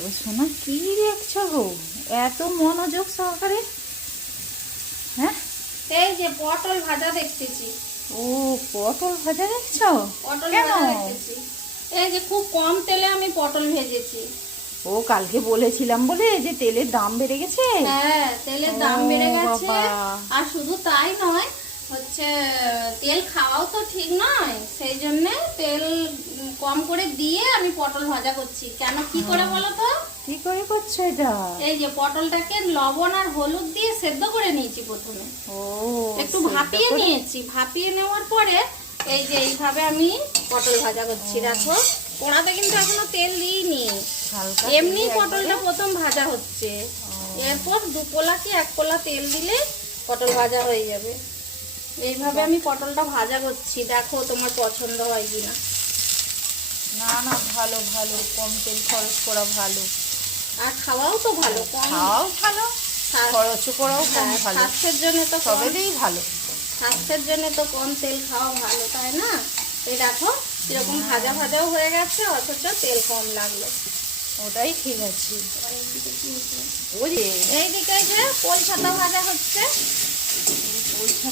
ও সোনা কি দেখছো গো এত মনোযোগ সহকারে? হ্যাঁ, এই যে পটল ভাজা দেখতেছি। ও পটল ভাজা দেখছো? পটল কেন? ভাজা দেখতেছি। এই যে খুব কম তেলে আমি পটল ভেজেছি। ও কালকে বলেছিলাম বলে যে তেলের দাম বেড়ে গেছে। হ্যাঁ, তেলের দাম ও বেড়ে গেছে। বাবা। আর শুধু তাই নয়, হচ্ছে তেল খাওয়াও তো ঠিক নয়, সেই জন্য তেল কম করে দিয়ে আমি পটল ভাজা করছি। কেন, কি করে বলো তো? কি করে করছো এটা? এই যে পটলটাকে লবণ আর হলুদ দিয়ে সেদ্ধ করে নিয়েছি প্রথমে। ও একটু সেদ্ধ ভাপিয়ে করে? নিয়েছি। ভাপিয়ে নেওয়ার পরে এই যে এইভাবে আমি পটল ভাজা করছি। দেখো, কড়াতে কিন্তু এখনো তেল দিইনি, হালকা এমনি তেলে পটলটা একবারে? প্রথম ভাজা হচ্ছে। এরপর 2 পোলা কি 1 পোলা তেল দিলে পটল ভাজা হয়ে যাবে। এইভাবে আমি পটলটা ভাজা করছি, দেখো তোমার পছন্দ হয় কিনা। না না, ভালো ভালো, কম তেল খরচ করা ভালো। আর খাওয়াও তো ভালো, কম খাওয়াও ভালো, খরচ করাও কম হ্যাঁ, ভালো, স্বাস্থ্যের জন্য তো কম, সবেতেই ভালো। স্বাস্থ্যের জন্য তো কম তেল খাওয়া ভালো, তাই না? এই দেখো কিরকম ভাজা ভাজাও হয়ে গেছে, অথচ তেল কম লাগলো। ওটাই ঠিক আছে। ওই যে এইদিকে যে পোল ছাতা ভাজা হচ্ছে।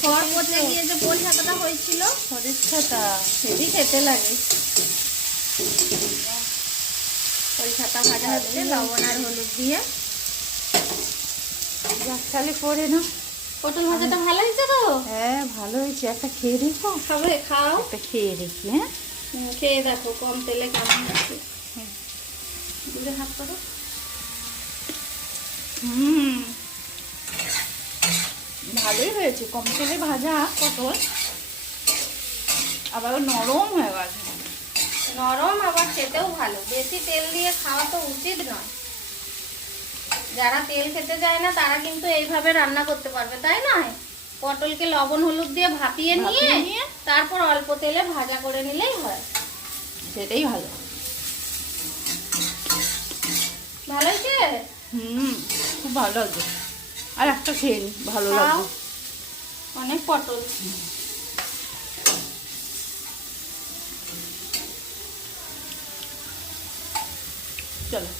খড় করতে গিয়ে যে পোল ছাতাটা হয়েছিল, সরিষাটা সেটি খেতে লাগে। পোল ছাতা ভাজা হচ্ছে লবণ আর হলুদ দিয়ে। তাহলে করে না। পটল ভাজাটা ভালো হয়েছে তো? হ্যাঁ ভালো হয়েছে, একটা খেয়ে দেখো। খাবে, খাও। একটা খেয়ে দেখি। হ্যাঁ খেয়ে দেখো কম তেলে কেমন হচ্ছে। দূরে হাত করো। ভালোই হয়েছে, কম তেলে ভাজা পটল, আবার নরম হয়ে গেছে। নরম, আবার খেতেও ভালো। বেশি তেল দিয়ে খাওয়া তো উচিত নয়। যারা তেল খেতে চায় না তারা কিন্তু এইভাবে রান্না করতে পারবে, তাই নয়? পটলকে লবণ হলুদ দিয়ে ভাপিয়ে নিয়ে তারপর অল্প তেলে ভাজা করে নিলেই হয়। সেটাই ভালো। ভালো হয়েছে? খুব ভালো লাগবে। আর একটা খেয়ে নি, ভালো খাও। লাগবে। অনেক পটল। চলো।